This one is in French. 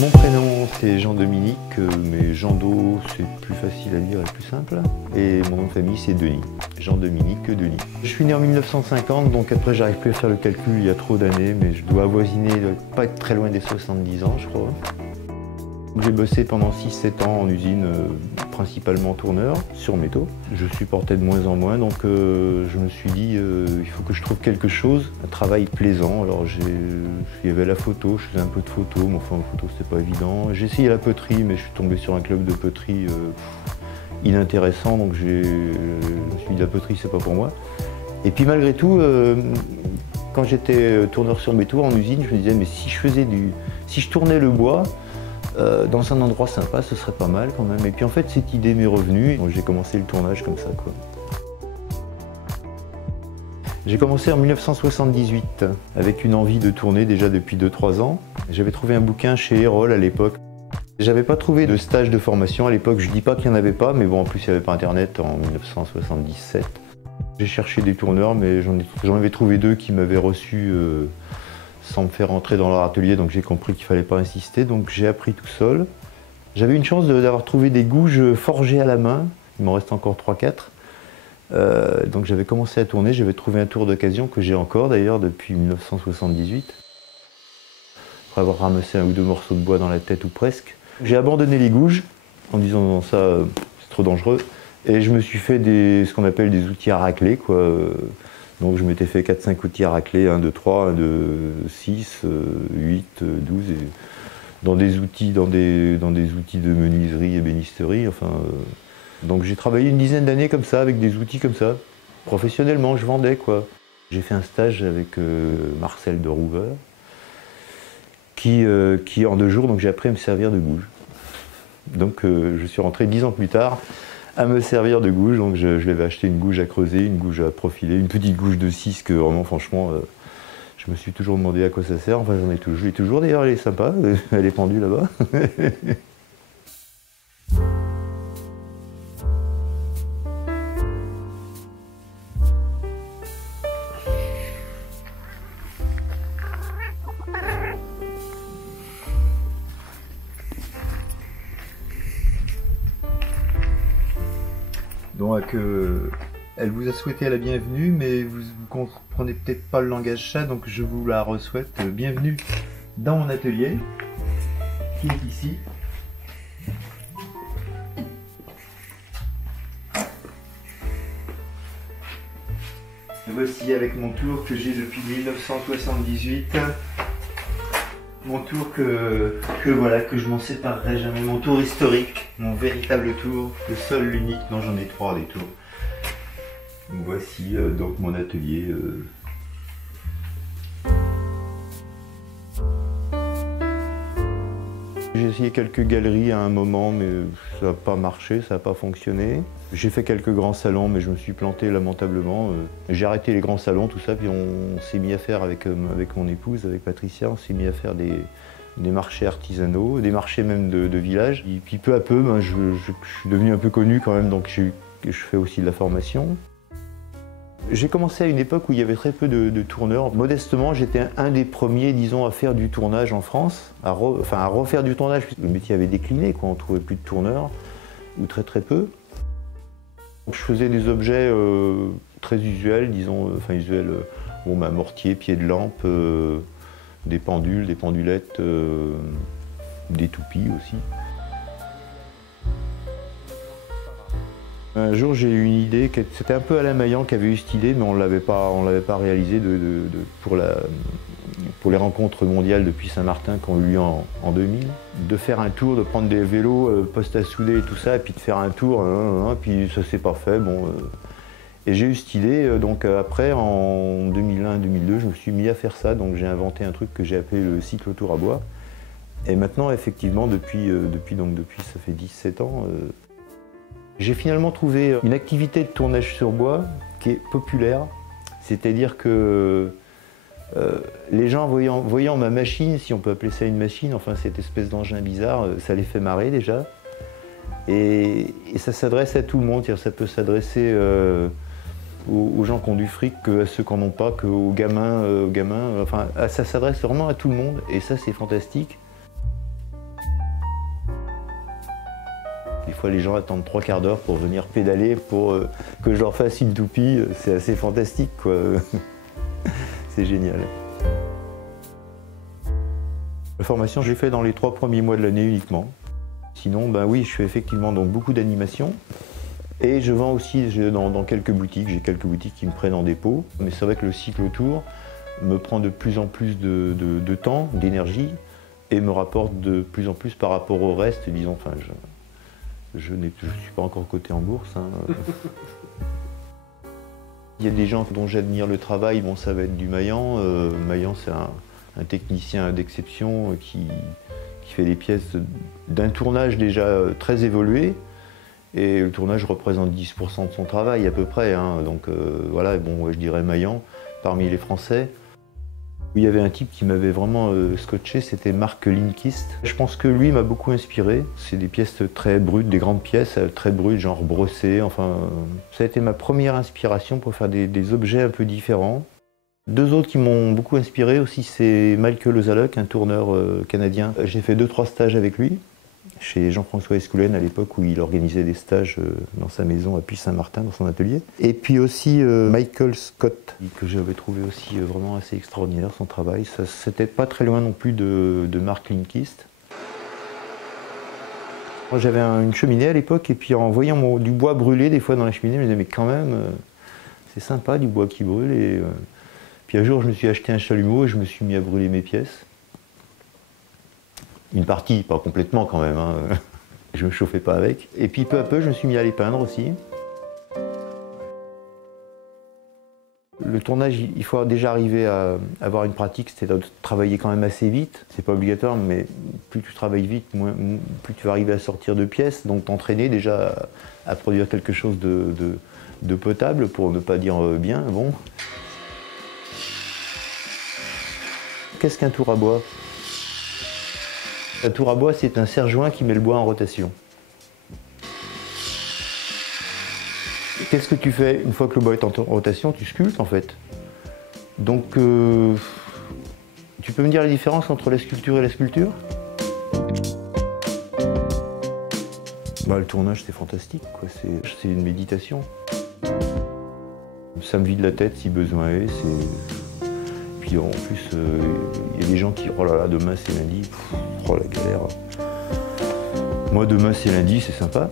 Mon prénom c'est Jean-Dominique, mais Jean-Do c'est plus facile à dire et plus simple. Et mon nom de famille c'est Denis, Jean-Dominique Denis. Je suis né en 1950, donc après j'arrive plus à faire le calcul, il y a trop d'années, mais je dois avoisiner, pas être très loin des 70 ans je crois. J'ai bossé pendant 6-7 ans en usine, principalement tourneur, sur métaux. Je supportais de moins en moins, donc je me suis dit il faut que je trouve quelque chose, un travail plaisant. Alors il y avait la photo, je faisais un peu de photo, mais enfin la photo c'était pas évident. J'ai essayé la poterie, mais je suis tombé sur un club de poterie inintéressant, donc je me suis dit la poterie c'est pas pour moi. Et puis malgré tout, quand j'étais tourneur sur métaux en usine, je me disais mais si je tournais le bois, dans un endroit sympa, ce serait pas mal quand même. Et puis en fait, cette idée m'est revenue. J'ai commencé le tournage comme ça, quoi. J'ai commencé en 1978 avec une envie de tourner déjà depuis 2-3 ans. J'avais trouvé un bouquin chez Erol à l'époque. J'avais pas trouvé de stage de formation à l'époque. Je dis pas qu'il n'y en avait pas, mais bon, en plus il n'y avait pas internet en 1977. J'ai cherché des tourneurs, mais j'en avais trouvé 2 qui m'avaient reçu sans me faire rentrer dans leur atelier, donc j'ai compris qu'il ne fallait pas insister, donc j'ai appris tout seul. J'avais une chance d'avoir trouvé des gouges forgées à la main, il m'en reste encore 3-4. Donc j'avais commencé à tourner, j'avais trouvé un tour d'occasion que j'ai encore d'ailleurs depuis 1978. Après avoir ramassé 1 ou 2 morceaux de bois dans la tête ou presque. J'ai abandonné les gouges en disant non, ça c'est trop dangereux, et je me suis fait ce qu'on appelle des outils à racler, quoi. Donc je m'étais fait 4-5 outils à racler, 1 de 3, 1 de 6, 8, 12, et dans des outils de menuiserie et bénisterie. Enfin, donc j'ai travaillé une dizaine d'années comme ça, avec des outils comme ça. Professionnellement, je vendais, quoi. J'ai fait un stage avec Marcel de Rouver, qui en 2 jours, donc j'ai appris à me servir de gouge. Donc je suis rentré 10 ans plus tard à me servir de gouge, donc je l'avais acheté une gouge à creuser, une gouge à profiler, une petite gouge de 6 que vraiment franchement je me suis toujours demandé à quoi ça sert, enfin j'en ai toujours d'ailleurs, elle est sympa, elle est pendue là-bas. Donc elle vous a souhaité la bienvenue, mais vous comprenez peut-être pas le langage chat, donc je vous la re-souhaite bienvenue dans mon atelier, qui est ici. Voici avec mon tour que j'ai depuis 1978. Mon tour que je m'en séparerai jamais, mon tour historique, mon véritable tour, le seul, l'unique, non j'en ai 3 des tours. Voici donc mon atelier. J'ai essayé quelques galeries à un moment, mais ça n'a pas marché, ça n'a pas fonctionné. J'ai fait quelques grands salons, mais je me suis planté lamentablement. J'ai arrêté les grands salons, tout ça, puis on s'est mis à faire avec mon épouse, avec Patricia, on s'est mis à faire des marchés artisanaux, des marchés même de village. Et puis peu à peu, ben, je suis devenu un peu connu quand même, donc je fais aussi de la formation. J'ai commencé à une époque où il y avait très peu de tourneurs. Modestement, j'étais un des premiers, disons, à faire du tournage en France, à refaire du tournage, puisque le métier avait décliné, quoi. On ne trouvait plus de tourneurs, ou très peu. Je faisais des objets très usuels, disons, mortier, pied de lampe, des pendules, des pendulettes, des toupies aussi. Un jour j'ai eu une idée, c'était un peu Alain Maillan qui avait eu cette idée, mais on ne l'avait pas réalisée pour les rencontres mondiales depuis Saint-Martin qui ont eu lieu en 2000, de faire un tour, de prendre des vélos, postes à souder et tout ça, et puis de faire un tour, puis ça s'est pas fait. Bon, et j'ai eu cette idée, donc après en 2001-2002, je me suis mis à faire ça, donc j'ai inventé un truc que j'ai appelé le cyclotour à bois. Et maintenant, effectivement, depuis ça fait 17 ans, j'ai finalement trouvé une activité de tournage sur bois qui est populaire, c'est-à-dire que les gens voyant ma machine, si on peut appeler ça une machine, enfin cette espèce d'engin bizarre, ça les fait marrer déjà. Et ça s'adresse à tout le monde, ça peut s'adresser aux gens qui ont du fric, à ceux qui n'en ont pas, aux gamins, enfin ça s'adresse vraiment à tout le monde et ça c'est fantastique. fois les gens attendent 3/4 d'heure pour venir pédaler pour que je leur fasse une toupie. C'est assez fantastique, quoi. C'est génial. La formation, je l'ai fait dans les 3 premiers mois de l'année uniquement. Sinon, ben oui, je fais effectivement donc beaucoup d'animation. Et je vends aussi dans quelques boutiques. J'ai quelques boutiques qui me prennent en dépôt. Mais c'est vrai que le cycle autour me prend de plus en plus de temps, d'énergie, et me rapporte de plus en plus par rapport au reste. Disons, enfin, je ne suis pas encore coté en bourse. Hein. Il y a des gens dont j'admire le travail. Bon, ça va être du Maillan. Maillan, c'est un technicien d'exception qui fait des pièces d'un tournage déjà très évolué. Et le tournage représente 10% de son travail à peu près. Hein. Donc voilà, bon, je dirais Maillan parmi les Français. Il y avait un type qui m'avait vraiment scotché, c'était Marc Lindqvist. Je pense que lui m'a beaucoup inspiré. C'est des pièces très brutes, des grandes pièces très brutes, genre brossées. Enfin, ça a été ma première inspiration pour faire des objets un peu différents. 2 autres qui m'ont beaucoup inspiré aussi, c'est Malke Lezalec, un tourneur canadien. J'ai fait 2-3 stages avec lui, chez Jean-François Escoulène à l'époque où il organisait des stages dans sa maison à Puy-Saint-Martin, dans son atelier. Et puis aussi Michael Scott, que j'avais trouvé aussi vraiment assez extraordinaire, son travail. C'était pas très loin non plus de Marc Lindqvist. J'avais une cheminée à l'époque et puis en voyant du bois brûler des fois dans la cheminée, je me disais mais quand même, c'est sympa du bois qui brûle. Et, puis un jour je me suis acheté un chalumeau et je me suis mis à brûler mes pièces. Une partie, pas complètement quand même, hein. Je me chauffais pas avec. Et puis peu à peu, je me suis mis à les peindre aussi. Le tournage, il faut déjà arriver à avoir une pratique, c'est-à-dire de travailler quand même assez vite. C'est pas obligatoire, mais plus tu travailles vite, plus tu vas arriver à sortir de pièces. Donc t'entraîner déjà à produire quelque chose de potable, pour ne pas dire bien, bon. Qu'est-ce qu'un tour à bois ? Un tour à bois, c'est un serre-joint qui met le bois en rotation. Qu'est-ce que tu fais une fois que le bois est en rotation? Tu sculptes en fait. Donc, tu peux me dire la différence entre la sculpture et la sculpture? Bah, le tournage, c'est fantastique, quoi. C'est une méditation. Ça me vide la tête si besoin est. Puis en plus, il y a des gens qui, oh là là, demain c'est lundi, oh la galère. Moi, demain c'est lundi, c'est sympa.